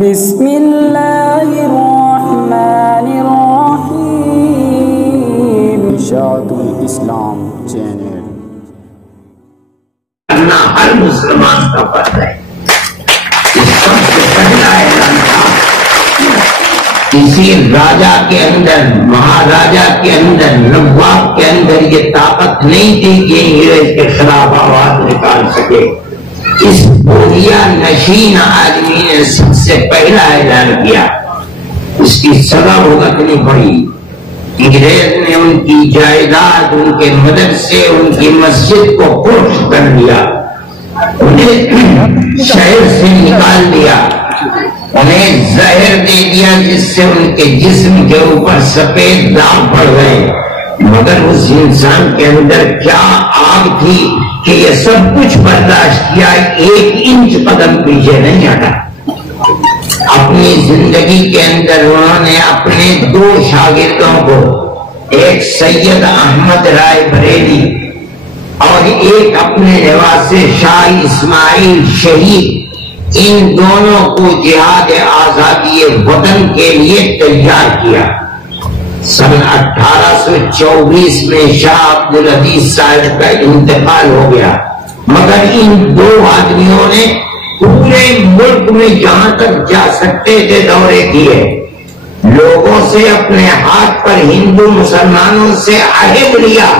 بسم اللہ الرحمن الرحیم اشاعت الاسلام چینل کرنا ہر مسلمان کا فرض ہے۔ اس سب سے پہلا اعلان تھا کسی راجا کے اندر، مہاراجا کے اندر، نواب کے اندر یہ طاقت نہیں تھی کہ انگریز کے خلاف آواز نکال سکے۔ اس بوریا نشین آدمی نے سب سے پہلا اعلان کیا، اس کی سزا بھگتنی پڑی۔ انگریز نے ان کی جائیداد، ان کے مدرسے، ان کی مسجد کو فروخت کر دیا، انہیں شہر سے نکال دیا، انہیں زہر دے دیا جس سے ان کے جسم کے اوپر سفید داغ پڑ گئے۔ مگر اس انسان کے اندر کیا آگ تھی کہ یہ سب کچھ برداشت کیا، ایک انچ قدم پیچھے نہیں ہٹا۔ اپنی زندگی کے اندر انہوں نے اپنے دو شاگردوں کو، ایک سید احمد رائے بریلی اور ایک اپنے نواسے شاہ اسماعیل شہید، ان دونوں کو جہاد آزادی وطن کے لیے تیار کیا۔ سن 1824 میں شاہ عبدالعزیز صاحب کا انتقال ہو گیا، مگر ان دو آدمیوں نے پورے ملک میں جہاں تک جا سکتے تھے دورے کیے، لوگوں سے اپنے ہاتھ پر ہندو مسلمانوں سے عہد لیا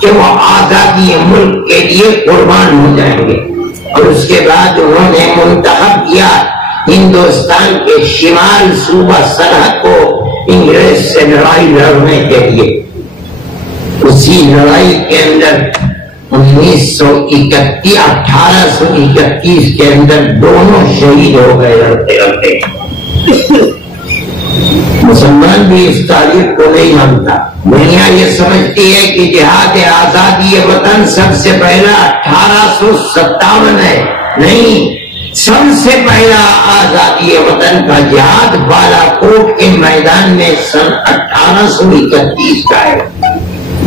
کہ وہ آزادی ملک کے لیے قربان ہو جائیں گے، اور اس کے بعد انہوں نے منتخب کیا ہندوستان کے شمال صوبہ سرحد کو انگریز سے لڑائی لڑنے کے لیے۔ اسی لڑائی کے اندر 1831 کے اندر دونوں شہید ہو گئے لڑتے لڑتے۔ مسلمان بھی اس تاریخ کو نہیں مانتا، دنیا یہ سمجھتی ہے کہ جہاد آزادی وطن سب سے پہلا 1857 ہے، نہیں، سب سے پہلا آزادی وطن کا جہاد بالاکوٹ کے میدان میں سن 1831 کا ہے،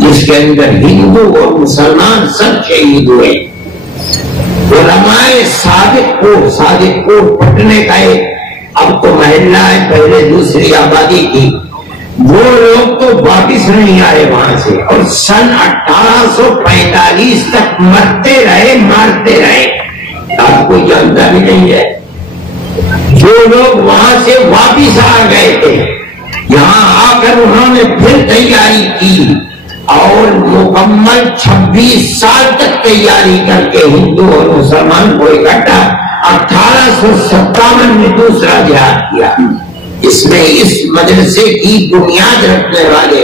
جس کے اندر ہندو اور مسلمان سب شہید ہوئے۔ علماء صادق پور پٹنے کا ایک اب تو محلہ ہے، پہلے دوسری آبادی تھی، وہ لوگ تو واپس نہیں آئے وہاں سے، اور سن 1845 تک مرتے رہے، مارتے رہے، آپ کوئی جانتا بھی نہیں ہے۔ جو لوگ وہاں سے واپس آ گئے تھے، یہاں آ کر انہوں نے پھر تیاری کی اور مکمل 26 سال تک تیاری کر کے ہندو اور مسلمان کو اکٹھا 1857 میں دوسرا جہاد کیا۔ اس میں اس مدرسے کی بنیاد رکھنے والے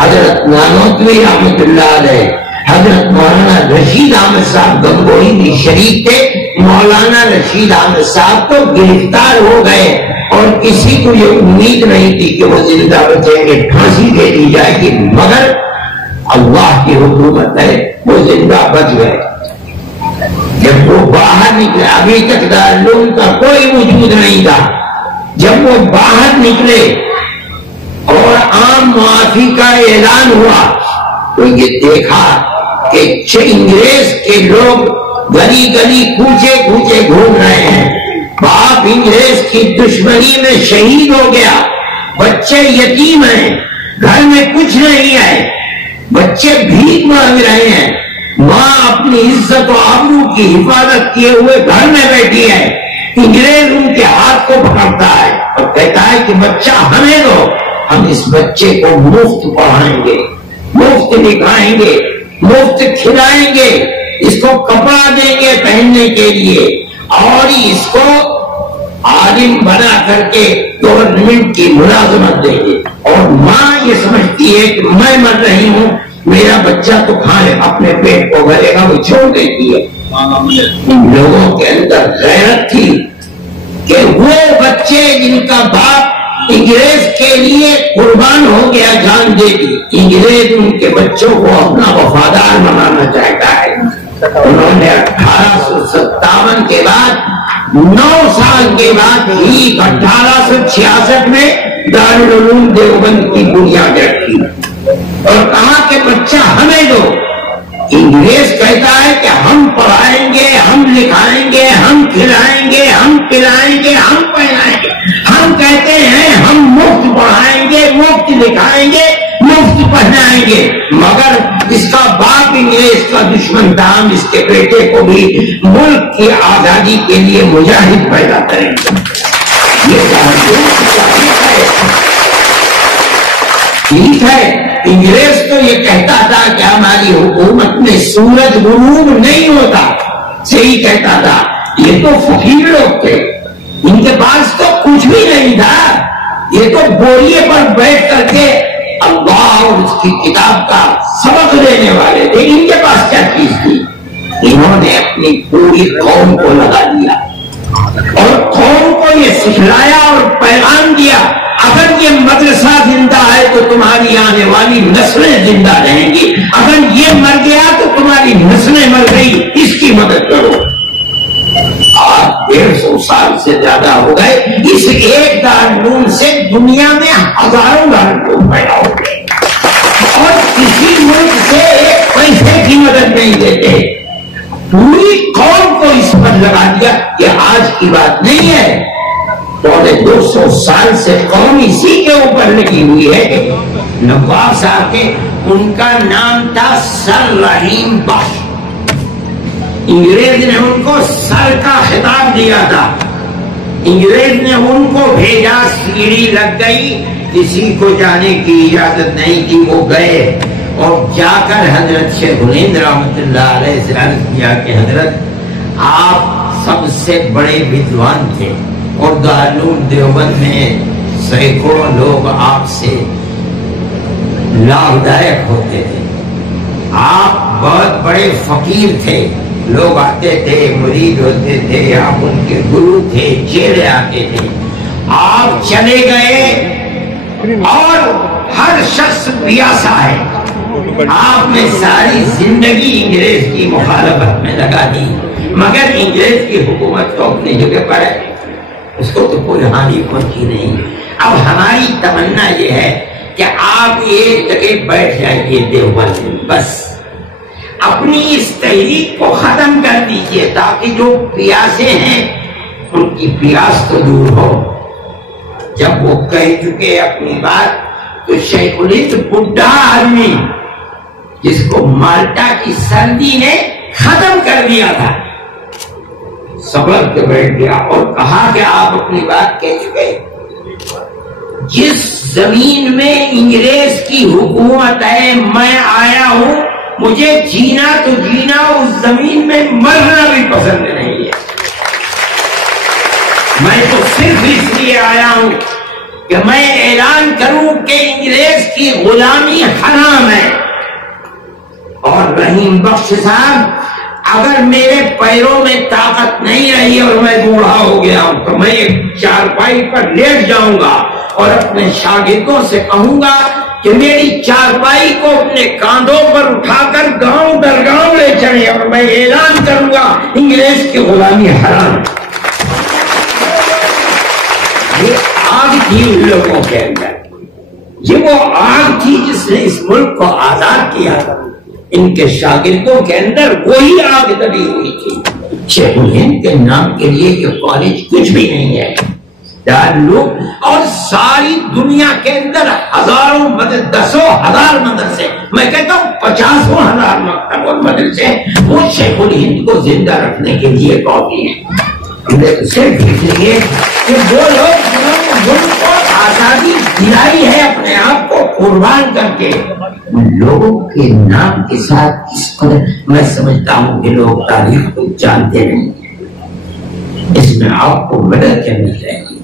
حضرت نانوتوی رحمت اللہ علیہ، حضرت مولانا رشید احمد صاحب گنگوئی بھی شریک تھے۔ مولانا رشید احمد صاحب تو گرفتار ہو گئے اور کسی کو یہ امید نہیں تھی کہ وہ زندہ بچیں گے، پھانسی دے دی جائے گی، مگر اللہ کی حکومت ہے، وہ زندہ بچ گئے۔ جب وہ باہر نکلے، ابھی تک دارالعلوم کا کوئی وجود نہیں تھا، جب وہ باہر نکلے اور عام معافی کا اعلان ہوا تو یہ دیکھا کہ انگریز کے لوگ گلی گلی کوچے کوچے گھوم رہے ہیں، باپ انگریز کی دشمنی میں شہید ہو گیا، بچے یتیم ہیں، گھر میں کچھ نہیں ہے، بچے بھیک مانگ رہے ہیں، ماں اپنی عزت و آبرو کی حفاظت کیے ہوئے گھر میں بیٹھی ہے، انگریز ان کے ہاتھ کو پکڑتا ہے اور کہتا ہے کہ بچہ ہمیں دو، ہم اس بچے کو مفت پڑھائیں گے، مفت لکھائیں گے، مفت کھلائیں گے، اس کو کپڑا دیں گے پہننے کے لیے، اور اس کو عالم بنا کر کے گورنمنٹ کی ملازمت دیں گے۔ اور ماں یہ سمجھتی ہے کہ میں مر رہی ہوں، میرا بچہ تو کھانے اپنے پیٹ کو بھرے گا، وہ چھوڑ دیتی ہے۔ ان لوگوں کے اندر غیرت تھی کہ وہ بچے جن کا باپ انگریز کے لیے قربان ہو گیا، جان دے دی، انگریز ان کے بچوں کو اپنا وفادار بنانا چاہتا ہے۔ انہوں نے 1857 کے بعد 9 سال کے بعد ہی 1866 میں دارالعلوم دیوبند کی بنیاد رکھی اور کہا کہ بچہ ہمیں دو۔ انگریز کہتا ہے کہ ہم پڑھائیں گے، ہم لکھائیں گے، ہم کھلائیں گے، ہم پلائیں گے، ہم پہنائیں گے، دشمن تھا، ہم اس کے بیٹے کو بھی ملک کی آزادی کے لیے مجاہد پیدا کریں گے. یہ ٹھیک ہے. انگریز تو یہ کہتا تھا کہ ہماری حکومت میں سورج غروب نہیں ہوتا، صحیح کہتا تھا. یہ تو فقیر لوگ تھے، ان کے پاس تو کچھ بھی نہیں تھا. یہ تو بوریے پر بیٹھ کر کے اللہ اور اس کی کتاب کا سبق دینے والے تھے. ان کے پاس کیا چیز تھی؟ انہوں نے اپنی پوری قوم کو لگا دیا اور قوم کو یہ سکھلایا اور پیغام دیا، اگر یہ مدرسہ زندہ ہے تو تمہاری آنے والی نسلیں زندہ رہیں گی، اگر یہ مر گیا تو تمہاری نسلیں مر گئی، اس کی مدد کرو. آج 150 سال سے زیادہ ہو گئے، اس ایک دارالعلوم سے دنیا میں ہزاروں دارالعلوم پیدا ہو گئے اور کسی ملک سے ایک پیسے کی مدد نہیں دیتے. پوری قوم کو اس پر لگا دیا. یہ آج کی بات نہیں ہے، 200 سال سے قوم اسی کے اوپر لگی ہوئی ہے. نواب صاحب کے ان کا نام تھا سر رحیم بخش. انگریز نے ان کو سر کا خطاب دیا تھا. انگریز نے ان کو بھیجا، سیڑھی لگ گئی، کسی کو جانے کی اجازت نہیں تھی. وہ گئے اور جا کر حضرت شیخ الہند رحمۃ اللہ علیہ سے عرض کیا کہ حضرت آپ سب سے بڑے ودوان تھے اور دارالعلوم دیوبند میں سینکڑوں لوگ آپ سے لابھدائک ہوتے تھے. آپ بہت بڑے فقیر تھے، لوگ آتے تھے، مرید ہوتے تھے، آپ ان کے گرو تھے، چیلے آتے تھے. آپ چلے گئے اور ہر شخص پیاسا ہے. آپ نے ساری زندگی انگریز کی مخالفت میں لگا دی، مگر انگریز کی حکومت تو اپنی جگہ پر ہے، اس کو تو کوئی ہانی پہنچی نہیں. اب ہماری تمنا یہ ہے کہ آپ ایک جگہ بیٹھ جائیے دیوبند میں، بس اپنی اس تحریک کو ختم کر دیجیے تاکہ جو پیاسے ہیں ان کی پیاس تو دور ہو. جب وہ کہہ چکے اپنی بات تو شیخ الہند بڈھا آدمی جس کو مالٹا کی سردی نے ختم کر دیا تھا صبر کے بیٹھ گیا اور کہا کہ آپ اپنی بات کہہ چکے. جس زمین میں انگریز کی حکومت ہے میں آیا ہوں، مجھے جینا تو جینا، اس زمین میں مرنا بھی پسند نہیں ہے. میں تو صرف اس لیے آیا ہوں کہ میں اعلان کروں کہ انگریز کی غلامی حرام ہے. اور رحیم بخش صاحب، اگر میرے پیروں میں طاقت نہیں رہی اور میں بوڑھا ہو گیا ہوں تو میں ایک چارپائی پر لیٹ جاؤں گا اور اپنے شاگردوں سے کہوں گا کہ میری چارپائی کو اپنے کاندھوں پر اٹھا کر گاؤں در گاؤں لے چلے اور میں اعلان کروں گا انگریز کی غلامی حرام. یہ آگ تھی ان لوگوں کے اندر، یہ وہ آگ تھی جس نے اس ملک کو آزاد کیا. ان کے شاگردوں کے اندر وہی آگ دبی ہوئی تھی. شیخ الہند کے نام کے لیے یہ کالج کچھ بھی نہیں ہے، دارالعلوم اور ساری دنیا کے اندر ہزاروں دسوں ہزار مدرسے، میں کہتا ہوں 50,000 مکتب اور مدرسے، وہ شیخ الہند کو زندہ رکھنے کے لیے کافی ہیں. صرف اس لیے کہ وہ لوگ جنہوں نے ملک کو آزادی دلائی ہے اپنے آپ کو قربان کر کے، ان لوگوں کے نام کے ساتھ اس قدر میں سمجھتا ہوں کہ لوگ تاریخ کو جانتے نہیں ہیں. اس میں آپ کو مدد کرنی چاہیے.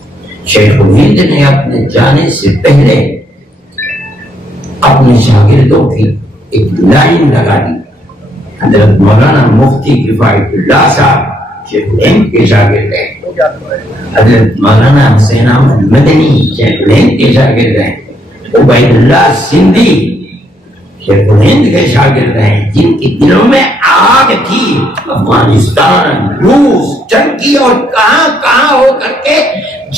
شیخ الہند نے اپنے جانے سے پہلے اپنے شاگردوں کی ایک لائن لگا دی. حضرت مولانا مفتی کفایت اللہ صاحب شیخ الہند کے شاگرد ہیں، حضرت مولانا حسین احمد مدنی شیخ الہند کے شاگرد ہیں، عبید اللہ سندھی شیخ الہند کے شاگرد ہیں، جن کے دلوں میں آگ تھی. افغانستان، روس، ترکی اور کہاں کہاں ہو کر کے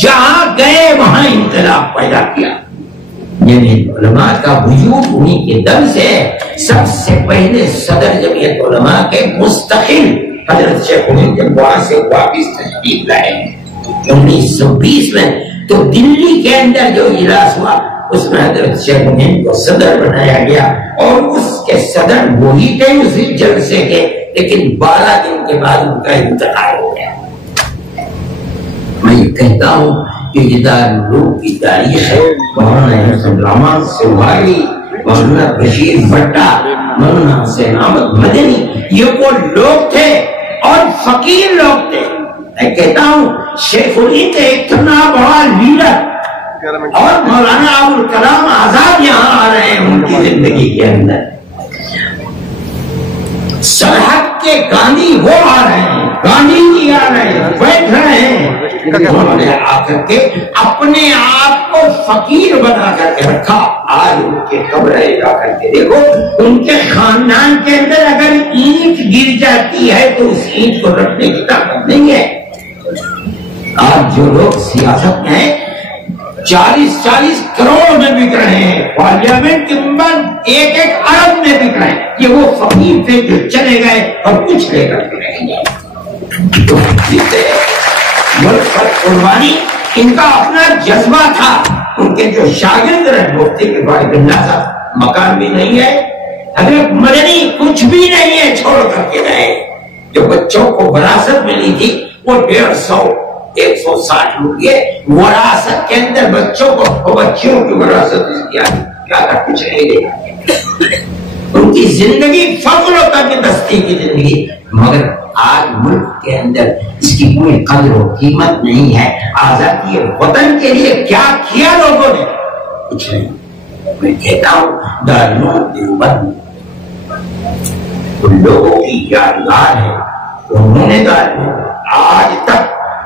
جہاں گئے وہاں انقلاب پیدا کیا. یعنی علماء کا وجود انہیں کے دم سے. سب سے پہلے صدر جمعیت علماء کے مستقل حضرت شیخ الہند جب وہاں سے واپس تشریف لائے 1920 میں، تو دلی کے اندر جو اجلاس ہوا اس میں حضرت شیخ ہند کو صدر بنایا گیا اور اس کے صدر وہی تھے اسی جلسے کے، لیکن 12 دن کے بعد ان کا انتقال ہو گیا۔ میں یہ کہتا ہوں کہ یہ دارالعلوم کی تاریخ ہے۔ مولانا حسن رحمان سواری، مولانا بشیر بھٹا، مولانا حسین احمد مدنی، یہ وہ لوگ تھے اور فقیر لوگ تھے۔ میں کہتا ہوں شیخ الہند اتنا بڑا لیڈر، اور مولانا ابوالکلام آزاد یہاں آ رہے ہیں ان کی زندگی کے اندر، سرحد کے گاندھی وہ آ رہے ہیں، گاندھی جی آ رہے ہیں، بیٹھ رہے ہیں، انہوں نے آ کر کے اپنے آپ کو فقیر بنا کر کے رکھا۔ آج ان کے قبریں جا کر کے دیکھو، ان کے خاندان کے اندر اگر اینٹ گر جاتی ہے تو اس اینٹ کو رکھنے کی طاقت نہیں ہے۔ آج جو لوگ سیاست میں 40-40 کروڑ میں بک رہے ہیں، پارلیمنٹ کے ممبر 1-1 ارب میں بک رہے ہیں، یہ وہ فقیر تھے جو چلے گئے اور کچھ لے کر کے رہیں گے۔ ملک پر قربانی ان کا اپنا جذبہ تھا۔ ان کے جو شاگرد رہے مفتی کے فائد اللہ صاحب، مکان بھی نہیں ہے، حضرت مدنی کچھ بھی نہیں ہے، چھوڑ کر کے گئے۔ جو بچوں کو وراثت ملی تھی وہ 150-160 روپئے وراثت کے اندر بچوں کو، بچیوں کی وراثت کیا کچھ نہیں دے۔ ان کی زندگی فخر و تنگدستی کی زندگی، مگر آج ملک کے اندر اس کی کوئی قدر و قیمت نہیں ہے۔ آزادی وطن کے لیے کیا کیا لوگوں نے؟ کچھ نہیں۔ میں کہتا ہوں دارالعلوم دیوبند ان لوگوں کی یادگار ہے، انہوں نے دارالعلوم آج تک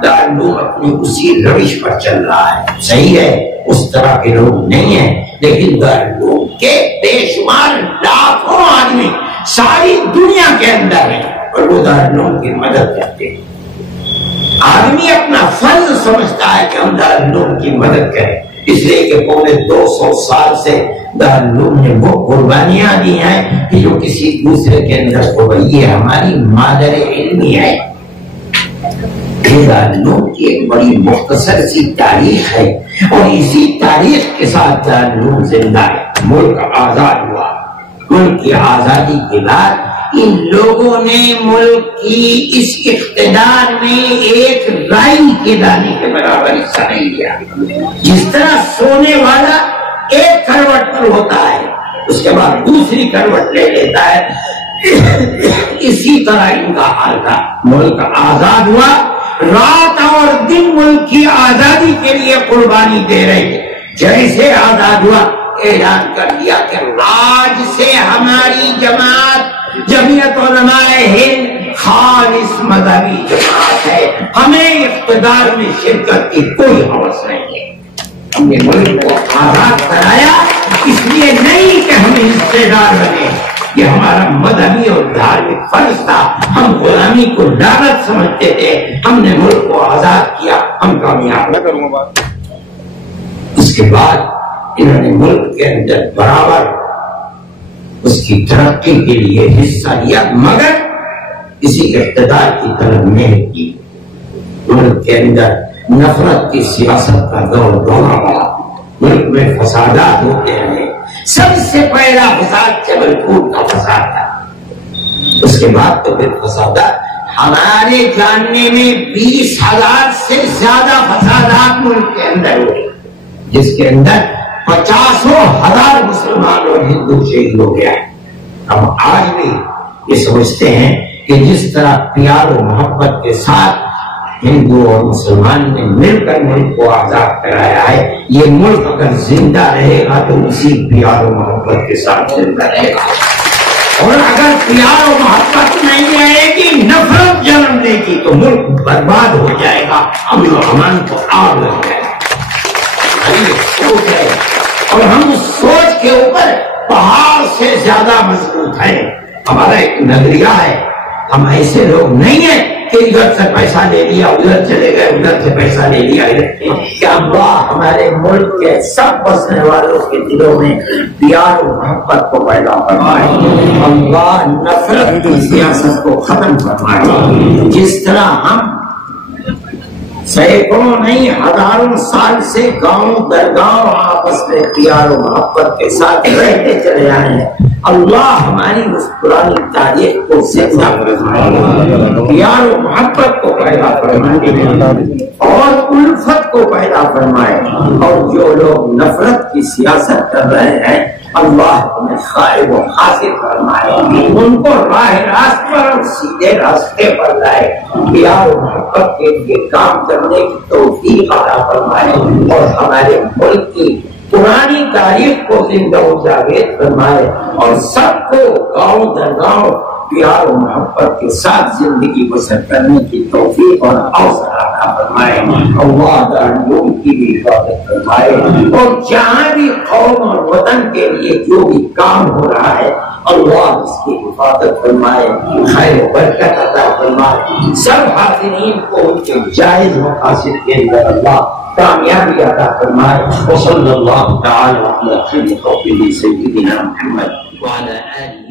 دارالعلوم اپنی اسی روش پر چل رہا ہے۔ صحیح ہے اس طرح کے لوگ نہیں ہیں، لیکن دارالعلوم کے بے شمار لاکھوں آدمی ساری دنیا کے اندر ہیں اور وہ دارالعلوم کی مدد کرتے ہیں۔ آدمی اپنا فرض سمجھتا ہے کہ ہم دارالعلوم کی مدد کریں، اس لیے کہ پونے 200 سال سے دارالعلوم نے وہ قربانیاں دی ہیں کہ جو کسی دوسرے کے اندر ہو گئی۔ یہ ہماری مادر علمی ہے۔ دارالعلوم کی ایک بڑی مختصر سی تاریخ ہے اور اسی تاریخ کے ساتھ دارالعلوم زندہ ہے۔ ملک آزاد ہوا، ملک کی آزادی کے بعد ان لوگوں نے ملک کی اس اقتدار میں ایک رائی کے دانے کے برابر حصہ نہیں لیا۔ جس طرح سونے والا ایک کروٹ پر ہوتا ہے اس کے بعد دوسری کروٹ لے لیتا ہے، اسی طرح ان کا حال تھا۔ ملک آزاد ہوا، رات اور دن ملک کی آزادی کے لیے قربانی دے رہے تھے۔ جیسے آزاد ہوا اعلان کر دیا کہ آج سے ہماری جماعت جمعیت علماء ہند خالص مذہبی جماعت ہے، ہمیں اقتدار میں شرکت کی کوئی حوث نہیں ہے۔ ہم نے ملک کو آزاد کرایا اس لیے نہیں کہ ہم حصے دار بنے، یہ ہمارا مذہبی اور دھارمک فرض تھا۔ ہم غلامی کو لعنت سمجھتے تھے، ہم نے ملک کو آزاد کیا، ہم کامیاب ہوئے۔ اس کے بعد انہوں نے ملک کے اندر برابر اس کی ترقی کے لیے حصہ لیا، مگر اسی اقتدار کی طرف محنت کی۔ ملک کے اندر نفرت کی سیاست کا دور دورہ پڑا، ملک میں فسادات ہوتے رہے۔ سب سے پہلا فساد جبل پور کا فساد تھا، اس کے بعد تو پھر فسادات ہمارے جاننے میں 20,000 سے زیادہ فسادات ملک کے اندر ہوئے، جس کے اندر 50,000 مسلمان اور ہندو شہید ہو گیا۔ ہم آج بھی یہ سمجھتے ہیں کہ جس طرح پیار و محبت کے ساتھ ہندو اور مسلمان نے مل کر ملک کو آزاد کرایا ہے، یہ ملک اگر زندہ رہے گا تو اسی پیار و محبت کے ساتھ زندہ رہے گا، اور اگر پیار و محبت نہیں رہے گی، نفرت جنم دے گی تو ملک برباد ہو جائے گا، امن و امان کو آگ لگ جائے گا۔ سوچ ہے اور ہم اس سوچ کے اوپر پہاڑ سے زیادہ مضبوط ہیں۔ ہمارا ایک نظریہ ہے، ہم ایسے لوگ نہیں ہیں کہ ادھر سے پیسہ لے لیا ادھر چلے گئے، ادھر سے پیسہ لے لیا کیا اللہ ہمارے ملک کے سب بسنے والوں کے دلوں میں پیار و محبت کو پیدا فرمائے، اللہ نفرت کی سیاست کو ختم فرمائے۔ جس طرح ہم سینکڑوں نہیں ہزاروں سال سے گاؤں در گاؤں آپس میں پیار و محبت کے ساتھ رہتے چلے آئے ہیں. اللہ ہماری اس پرانی تاریخ کو زندہ فرمائے، پیار و محبت کو پیدا فرمائے اور الفت کو پیدا فرمائے، اور جو لوگ نفرت کی سیاست کر رہے ہیں اللہ انہیں خائب و حاصل فرمائے، ان کو راہ راست پر اور سیدھے راستے پر لائے، پیار و محبت کے لیے کام کرنے کی توفیق عطا فرمائے، اور ہمارے ملک کی پرانی تاریخ کو زندہ و جاوید فرمائے، اور سب کو گاؤں در گاؤں پیار و محبت کے ساتھ زندگی بسر کرنے کی توفیق اور حوصلہ عطا فرمائے. اللہ دارالعلوم کی بھی حفاظت فرمائے، اور جہاں بھی قوم اور وطن کے لیے جو بھی کام ہو رہا ہے اللہ اس کی حفاظت فرمائے، خیر و برکت عطا فرمائے. سب حاضرین کو ان کے جائز مقاصد کے اندر اللہ کامیابی عطا فرمائے. وصلی اللہ تعالی علی خیر خلقہ سیدنا محمد وعلی آلہ